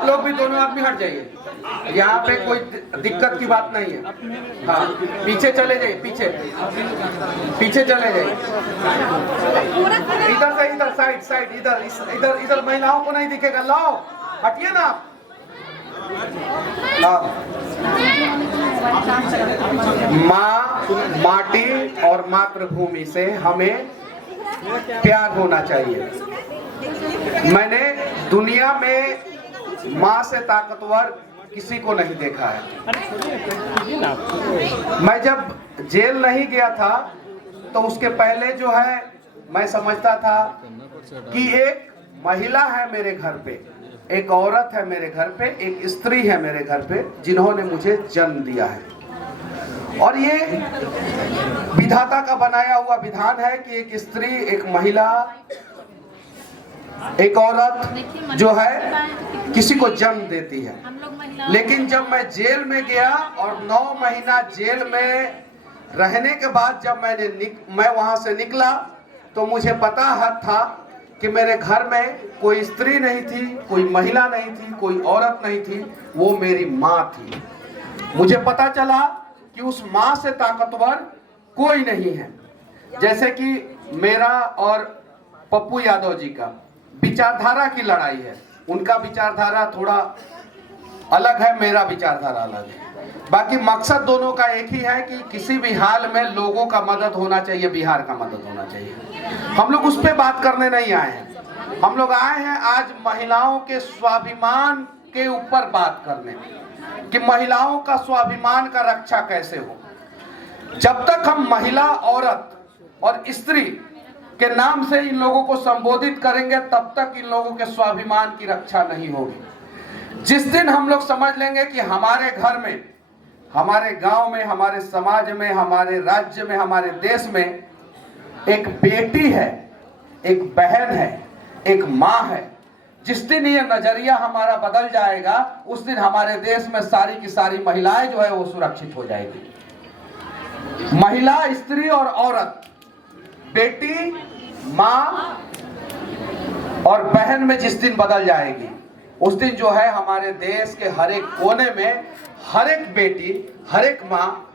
आप लोग भी दोनों आदमी हट जाइए, यहाँ पे कोई दिक्कत की बात नहीं है। हाँ, पीछे चले जाइए, पीछे चले जाइए। इधर से, इधर साइड, इधर महिलाओं को नहीं दिखेगा। लाओ, हटिए ना। माँ, माटी और मातृभूमि से हमें प्यार होना चाहिए। मैंने दुनिया में माँ से ताकतवर किसी को नहीं देखा है। मैं जब जेल नहीं गया था तो उसके पहले जो है मैं समझता था कि एक महिला है मेरे घर पे, एक औरत है मेरे घर पे, एक स्त्री है मेरे घर पे जिन्होंने मुझे जन्म दिया है। और ये विधाता का बनाया हुआ विधान है कि एक स्त्री, एक महिला, एक औरत जो है किसी को जन्म देती है। लेकिन जब मैं जेल में गया और 9 महीना जेल में रहने के बाद जब मैं वहां से निकला तो मुझे पता था कि मेरे घर में कोई स्त्री नहीं थी, कोई महिला नहीं थी, कोई औरत नहीं थी, वो मेरी माँ थी। मुझे पता चला कि उस माँ से ताकतवर कोई नहीं है। जैसे कि मेरा और पप्पू यादव जी का विचारधारा की लड़ाई है, उनका विचारधारा थोड़ा अलग है, मेरा विचारधारा अलग है। बाकी मकसद दोनों का एक ही है कि किसी भी हाल में लोगों का मदद होना चाहिए, बिहार का मदद होना चाहिए। हम लोग उस पर बात करने नहीं आए हैं, हम लोग आए हैं आज महिलाओं के स्वाभिमान के ऊपर बात करने कि महिलाओं का स्वाभिमान का रक्षा कैसे हो। जब तक हम महिला, औरत और स्त्री के नाम से इन लोगों को संबोधित करेंगे तब तक इन लोगों के स्वाभिमान की रक्षा नहीं होगी। जिस दिन हम लोग समझ लेंगे कि हमारे घर में, हमारे गांव में, हमारे समाज में, हमारे राज्य में, हमारे देश में एक बेटी है, एक बहन है, एक माँ है, जिस दिन ये नजरिया हमारा बदल जाएगा उस दिन हमारे देश में सारी की सारी महिलाएं जो है वो सुरक्षित हो जाएगी। महिला, स्त्री और औरत, बेटी, माँ और बहन में जिस दिन बदल जाएगी उस दिन जो है हमारे देश के हर एक कोने में हर एक बेटी, हर एक माँ,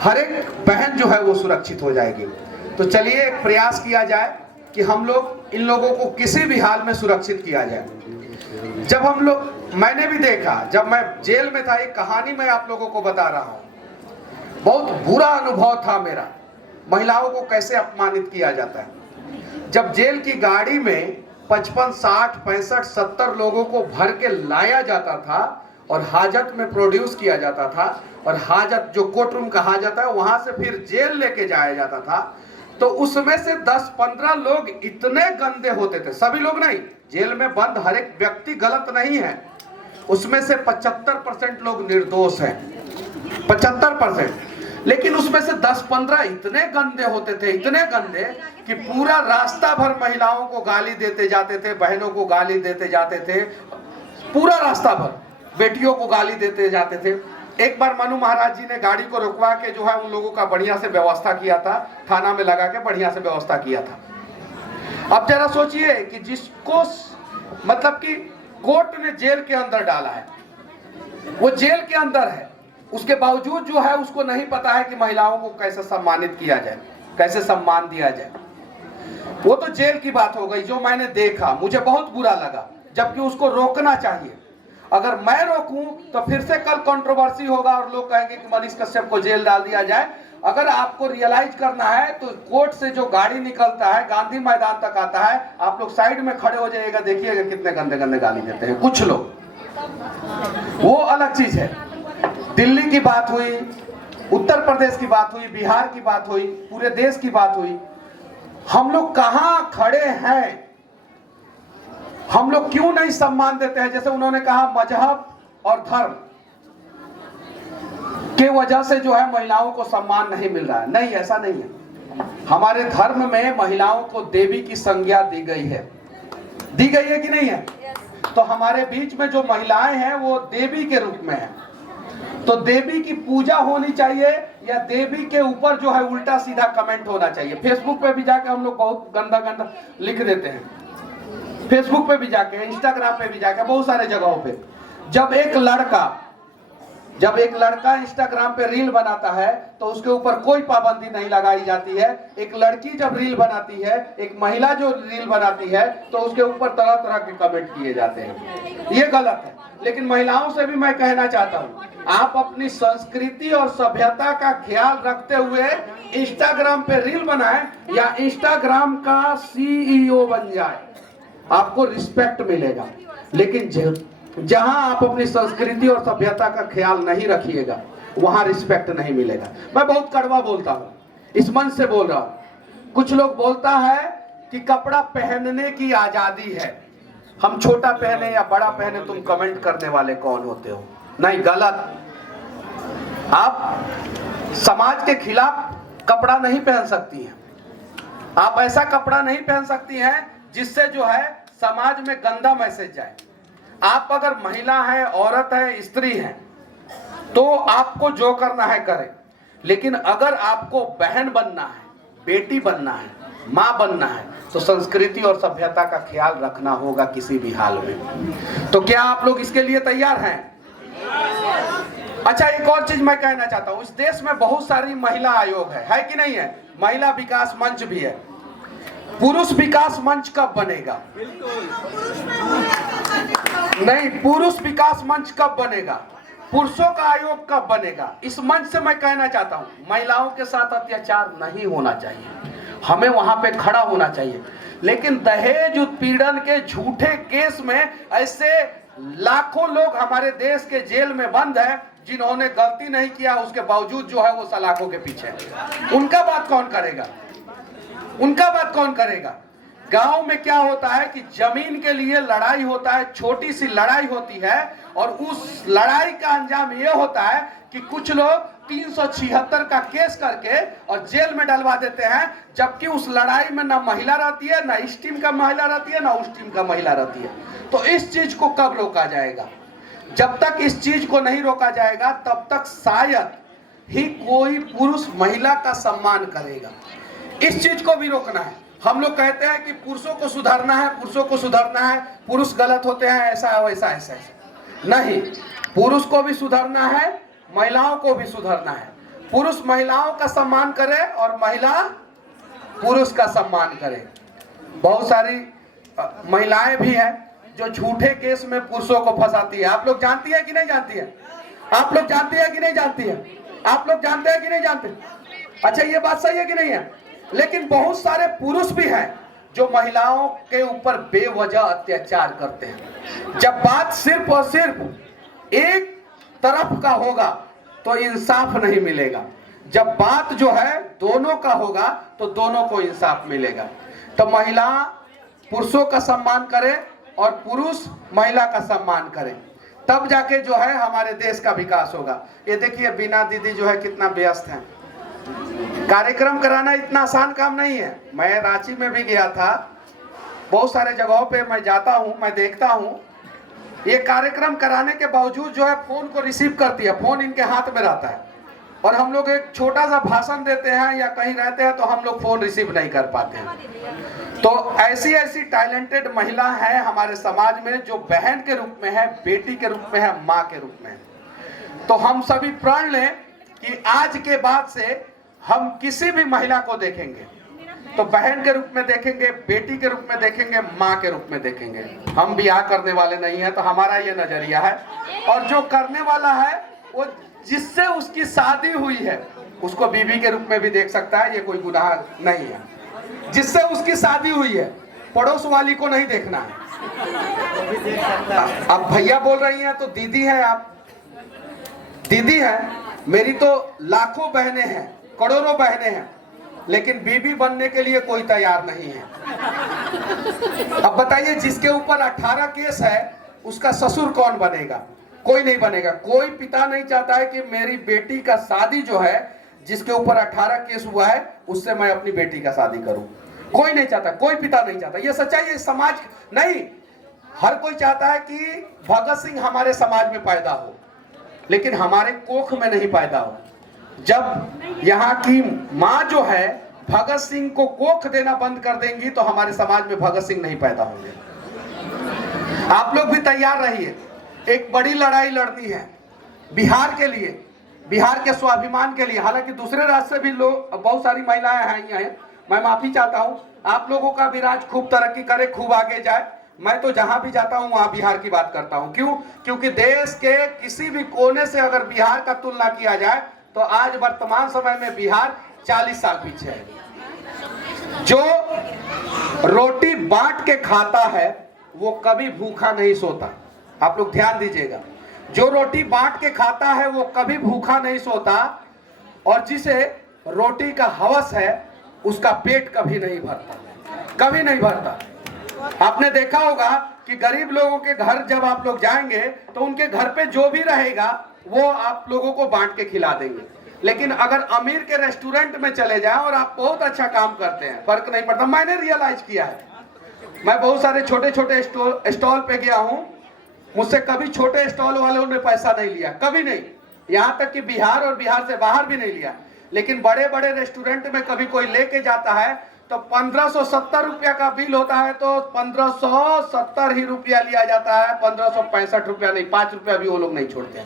हर एक बहन जो है वो सुरक्षित हो जाएगी। तो चलिए एक प्रयास किया जाए कि हम लोग इन लोगों को किसी भी हाल में सुरक्षित किया जाए। जब हम लोग, मैंने भी देखा जब मैं जेल में था, एक कहानी मैं आप लोगों को बता रहा हूँ। बहुत बुरा अनुभव था मेरा, महिलाओं को कैसे अपमानित किया जाता है। जब जेल की गाड़ी में 55, 60, 65, 70 लोगों को भर के लाया जाता था और हाजत में प्रोड्यूस किया जाता था और हाजत जो कोर्ट रूम कहा जाता है वहां से फिर जेल लेके जाया जाता था, तो उसमें से 10-15 लोग इतने गंदे होते थे। सभी लोग नहीं, जेल में बंद हर एक व्यक्ति गलत नहीं है, उसमें से 75% लोग निर्दोष हैं, 75%। लेकिन उसमें से 10-15 इतने गंदे होते थे, इतने गंदे कि पूरा रास्ता भर महिलाओं को गाली देते जाते थे, बहनों को गाली देते जाते थे, पूरा रास्ता भर बेटियों को गाली देते जाते थे। एक बार मनु महाराज जी ने गाड़ी को रुकवा के जो है उन लोगों का बढ़िया से व्यवस्था किया था, थाना में लगा के बढ़िया से व्यवस्था किया था। अब जरा सोचिए कि जिसको मतलब कि कोर्ट ने जेल के अंदर डाला है, वो जेल के अंदर है, उसके बावजूद जो है उसको नहीं पता है कि महिलाओं को कैसे सम्मानित किया जाए, कैसे सम्मान दिया जाए। वो तो जेल की बात हो गई। जो मैंने देखा मुझे बहुत बुरा लगा, जबकि उसको रोकना चाहिए। अगर मैं रोकूं तो फिर से कल कंट्रोवर्सी होगा और लोग कहेंगे कि मनीष कश्यप को जेल डाल दिया जाए। अगर आपको रियलाइज करना है तो कोर्ट से जो गाड़ी निकलता है गांधी मैदान तक आता है, आप लोग साइड में खड़े हो जाइएगा, देखिएगा कितने गंदे गंदे गाली देते हैं कुछ लोग। वो अलग चीज है। दिल्ली की बात हुई, उत्तर प्रदेश की बात हुई, बिहार की बात हुई, पूरे देश की बात हुई। हम लोग कहां खड़े हैं? हम लोग क्यों नहीं सम्मान देते हैं? जैसे उन्होंने कहा मजहब और धर्म के वजह से जो है महिलाओं को सम्मान नहीं मिल रहा है। नहीं, ऐसा नहीं है। हमारे धर्म में महिलाओं को देवी की संज्ञा दी गई है। दी गई है कि नहीं है? तो हमारे बीच में जो महिलाएं हैं वो देवी के रूप में है। तो देवी की पूजा होनी चाहिए या देवी के ऊपर जो है उल्टा सीधा कमेंट होना चाहिए? फेसबुक पे भी जाके हम लोग बहुत गंदा गंदा लिख देते हैं। फेसबुक पे भी जाके, इंस्टाग्राम पे भी जाके, बहुत सारे जगहों पे जब एक लड़का इंस्टाग्राम पे रील बनाता है तो उसके ऊपर कोई पाबंदी नहीं लगाई जाती है। एक लड़की जब रील बनाती है, एक महिला जो रील बनाती है, तो उसके ऊपर तरह तरह के कमेंट किए जाते हैं। ये गलत है। लेकिन महिलाओं से भी मैं कहना चाहता हूँ, आप अपनी संस्कृति और सभ्यता का ख्याल रखते हुए इंस्टाग्राम पे रील बनाएं या इंस्टाग्राम का CEO बन जाए, आपको रिस्पेक्ट मिलेगा। लेकिन जहां आप अपनी संस्कृति और सभ्यता का ख्याल नहीं रखिएगा, वहां रिस्पेक्ट नहीं मिलेगा। मैं बहुत कड़वा बोलता हूं, इस मन से बोल रहा हूं। कुछ लोग बोलता है कि कपड़ा पहनने की आजादी है, हम छोटा पहने या बड़ा पहने, तुम कमेंट करने वाले कौन होते हो? नहीं, गलत। आप समाज के खिलाफ कपड़ा नहीं पहन सकती हैं। आप ऐसा कपड़ा नहीं पहन सकती हैं जिससे जो है समाज में गंदा मैसेज जाए। आप अगर महिला है, औरत है, स्त्री है, तो आपको जो करना है करें। लेकिन अगर आपको बहन बनना है, बेटी बनना है, माँ बनना है, तो संस्कृति और सभ्यता का ख्याल रखना होगा किसी भी हाल में। तो क्या आप लोग इसके लिए तैयार हैं? अच्छा, एक और चीज मैं कहना चाहता हूं, इस देश में बहुत सारी महिला आयोग है कि नहीं है? महिला विकास मंच भी है। पुरुष विकास मंच कब बनेगा? नहीं, पुरुष विकास मंच कब बनेगा? पुरुषों का आयोग कब बनेगा? इस मंच से मैं कहना चाहता हूं, महिलाओं के साथ अत्याचार नहीं होना चाहिए, हमें वहां पे खड़ा होना चाहिए। लेकिन दहेज उत्पीड़न के झूठे केस में ऐसे लाखों लोग हमारे देश के जेल में बंद हैं जिन्होंने गलती नहीं किया, उसके बावजूद जो है वो सलाखों के पीछे है। उनका बात कौन करेगा? उनका बात कौन करेगा? गांव में क्या होता है कि जमीन के लिए लड़ाई होता है, छोटी सी लड़ाई होती है, और उस लड़ाई का अंजाम यह होता है कि कुछ लोग 376 का केस करके और जेल में डलवा देते हैं, जबकि उस लड़ाई में ना महिला रहती है, ना इस टीम का महिला रहती है, ना उस टीम का महिला रहती है। तो इस चीज को कब रोका जाएगा? जब तक इस चीज को नहीं रोका जाएगा तब तक शायद ही कोई पुरुष महिला का सम्मान करेगा। इस चीज को भी रोकना है। हम लोग कहते हैं कि पुरुषों को सुधारना है, पुरुषों को सुधारना है, पुरुष गलत होते हैं, ऐसा वैसा ऐसा ऐसा। नहीं, पुरुष को भी सुधारना है, महिलाओं को भी सुधारना है। पुरुष महिलाओं का सम्मान करे और महिला पुरुष का सम्मान करे। बहुत सारी महिलाएं भी हैं जो झूठे केस में पुरुषों को फंसाती है। आप लोग जानती है कि नहीं जानती है? आप लोग जानती है कि नहीं जानती है? आप लोग जानते हैं कि नहीं जानते? अच्छा, ये बात सही है कि नहीं है? लेकिन बहुत सारे पुरुष भी हैं जो महिलाओं के ऊपर बेवजह अत्याचार करते हैं। जब बात सिर्फ और सिर्फ एक तरफ का होगा तो इंसाफ नहीं मिलेगा। जब बात जो है दोनों का होगा तो दोनों को इंसाफ मिलेगा। तो महिला पुरुषों का सम्मान करे और पुरुष महिला का सम्मान करे, तब जाके जो है हमारे देश का विकास होगा। ये देखिए, बीना दीदी जो है कितना व्यस्त है। कार्यक्रम कराना इतना आसान काम नहीं है। मैं रांची में भी गया था, बहुत सारे जगहों पे मैं जाता हूं, मैं देखता हूं, ये कार्यक्रम कराने के बावजूद जो है फोन को रिसीव करती है, फोन इनके हाथ में रहता है, और हम लोग एक छोटा सा भाषण देते हैं या कहीं रहते हैं तो हम लोग फोन रिसीव नहीं कर पाते हैं। तो ऐसी ऐसी टैलेंटेड महिला है हमारे समाज में जो बहन के रूप में है, बेटी के रूप में है, माँ के रूप में है। तो हम सभी प्रण लें कि आज के बाद से हम किसी भी महिला को देखेंगे तो बहन के रूप में देखेंगे, बेटी के रूप में देखेंगे, माँ के रूप में देखेंगे। हम ब्याह करने वाले नहीं हैं, तो हमारा ये नजरिया है। और जो करने वाला है वो जिससे उसकी शादी हुई है उसको बीवी के रूप में भी देख सकता है, ये कोई गुनाह नहीं है। जिससे उसकी शादी हुई है, पड़ोस वाली को नहीं देखना है। अब भैया बोल रही हैं तो दीदी हैं, आप दीदी हैं। मेरी तो लाखों बहनें हैं, करोड़ों बहनें हैं, लेकिन बीबी बनने के लिए कोई तैयार नहीं है। अब बताइए, जिसके ऊपर 18 केस है उसका ससुर कौन बनेगा? कोई नहीं बनेगा। कोई पिता नहीं चाहता है कि मेरी बेटी का शादी जो है, जिसके ऊपर 18 केस हुआ है, उससे मैं अपनी बेटी का शादी करूं। कोई नहीं चाहता, कोई पिता नहीं चाहता। ये सच्चाई है। समाज नहीं, हर कोई चाहता है कि भगत सिंह हमारे समाज में पैदा हो, लेकिन हमारे कोख में नहीं पैदा हो। जब यहाँ की माँ जो है भगत सिंह को कोख देना बंद कर देंगी तो हमारे समाज में भगत सिंह नहीं पैदा होंगे। आप लोग भी तैयार रहिए, एक बड़ी लड़ाई लड़नी है बिहार के लिए, बिहार के स्वाभिमान के लिए। हालांकि दूसरे राज्य से भी लोग, बहुत सारी महिलाएं हैं, मैं माफी चाहता हूं। आप लोगों का भी राज्य खूब तरक्की करे, खूब आगे जाए। मैं तो जहां भी जाता हूं वहां बिहार की बात करता हूं। क्यों? क्योंकि देश के किसी भी कोने से अगर बिहार का तुलना किया जाए तो आज वर्तमान समय में बिहार 40 साल पीछे है। जो रोटी बांट के खाता है वो कभी भूखा नहीं सोता। आप लोग ध्यान दीजिएगा, जो रोटी बांट के खाता है वो कभी भूखा नहीं सोता, और जिसे रोटी का हवस है उसका पेट कभी नहीं भरता, कभी नहीं भरता। आपने देखा होगा कि गरीब लोगों के घर जब आप लोग जाएंगे तो उनके घर पे जो भी रहेगा वो आप लोगों को बांट के खिला देंगे। लेकिन अगर अमीर के रेस्टोरेंट में चले जाएं और आप बहुत अच्छा काम करते हैं, फर्क नहीं पड़ता। मैंने रियलाइज किया है, मैं बहुत सारे छोटे छोटे स्टॉल पे गया हूं, मुझसे कभी छोटे स्टॉल वालों ने पैसा नहीं लिया, कभी नहीं। यहां तक कि बिहार और बिहार से बाहर भी नहीं लिया। लेकिन बड़े बड़े रेस्टोरेंट में कभी कोई लेके जाता है तो 1570 रुपया का बिल होता है तो 1570 ही रुपया लिया जाता है, 1565 रुपया नहीं, 5 रुपया भी वो लोग नहीं छोड़ते।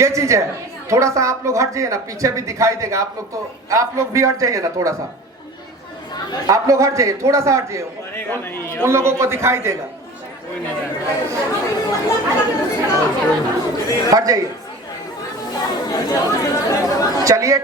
ये चीज है। थोड़ा सा आप लोग हट जाइए ना, पीछे भी दिखाई देगा। आप लोग भी हट जाइए ना, थोड़ा सा आप लोग हट जाइए, थोड़ा सा हट जाइए, उन लोगों को दिखाई देगा। हट जाइए, चलिए।